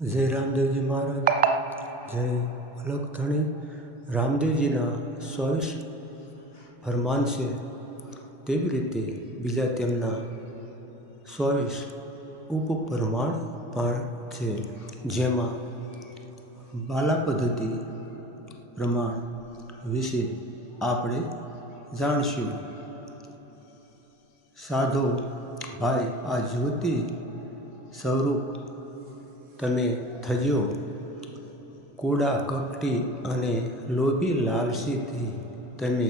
જય રામદેવજી મહારાજ, જય અલગથણી. રામદેવજીના 24 ફરમાન છે, તેવી રીતે બીજા તેમના 24 ઉપફરમાન પણ છે, જેમાં બાલા પદ્ધતિ પ્રમાણ વિશે આપણે જાણશું. સાધો ભાઈ, આ જ્યોતિ સ્વરૂપ તમે થજો. કૂડા કપટી અને લોભી લાલચીથી તમે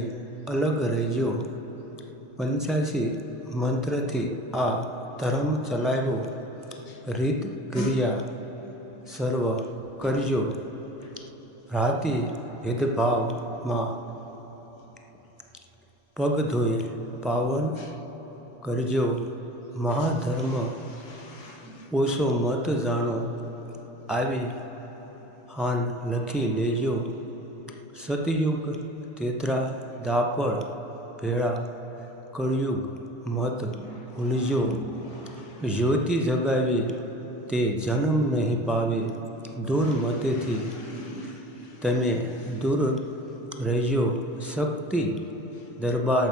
અલગ રહેજો. 85 મંત્રથી આ ધર્મ ચલાવ્યો. રીત ક્રિયા સર્વ કરજો. ભ્રાતિ ભેદભાવમાં પગ ધોઈ પાવન કરજો. મહાધર્મ ઓછો મત જાણો. આવી હાન લખી લેજો. સતયુગ તેત્રા દાપળ ભેળા. કળયુગ મત ભૂલજો. જ્યોતિ જગાવી તે જન્મ નહીં પાવે. દૂર મતેથી તમે દૂર રહેજો. શક્તિ દરબાર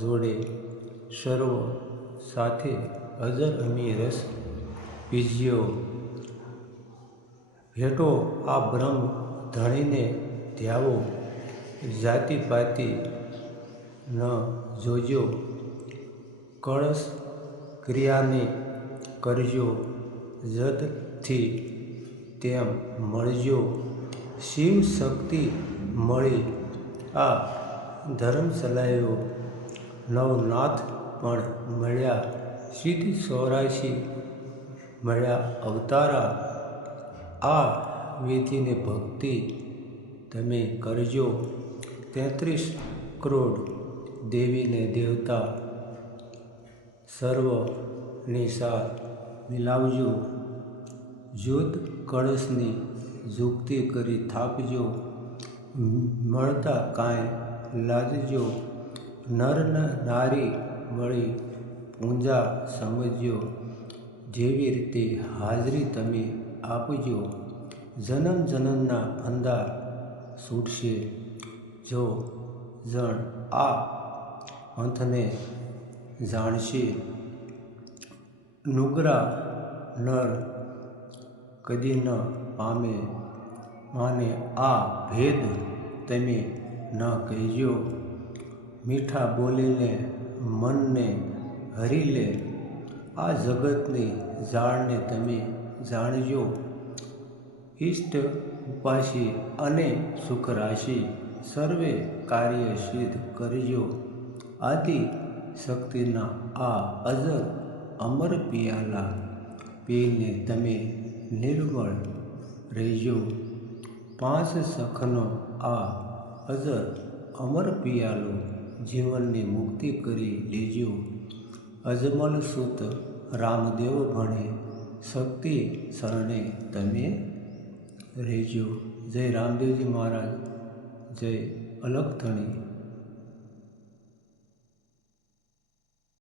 જોડે સર્વ સાથે અજર અમી રસ પીજ્યો. ભેટો આ બ્રહ્મ ધણીને ધ્યાવો. જાતિ પાતિ ન જોજો. કળશ ક્રિયાને કરજો. જદથી તેમ મળજો. શિવ શક્તિ મળી આ ધર્મ ચલાવ્યો. નવનાથ પણ મળ્યા. સિદ્ધ 84 મળ્યા અવતારા. આ વિધિને ભક્તિ તમે કરજો. 33 કરોડ દેવીને દેવતા સર્વની સાથ મિલાવજો. જ્યોત કળશની જુગતિ કરી થાપજો. મળતા કાંઈ લાજજો. નર નારી મળી પૂંજા સમજજો. જેવી રીતે હાજરી તમે આપજો. જન્મ જન્મના ફંદા છૂટશે. જો જણ આ પંથને જાણશે. નુગરા નર કદી ન પામે. માને આ ભેદ તમે ન કહેજો. મીઠા બોલીને મનને હરી લે. આ જગતની જાળને તમે જાણજો. ઇષ્ટ ઉપાસી અને સુખ રાશિ સર્વે કાર્ય સિદ્ધ કરજો. આદિ શક્તિના આ અજર અમર પિયાલા પીને તમે નિર્મળ રહેજો. 5 સખનો આ અજર અમર પિયાલો જીવનની મુક્તિ કરી લેજો. અજમલ સુત રામદેવ ભણે શક્તિ શરણે તમે રહેજો. જય રામદેવજી મહારાજ, જય અલગથણી.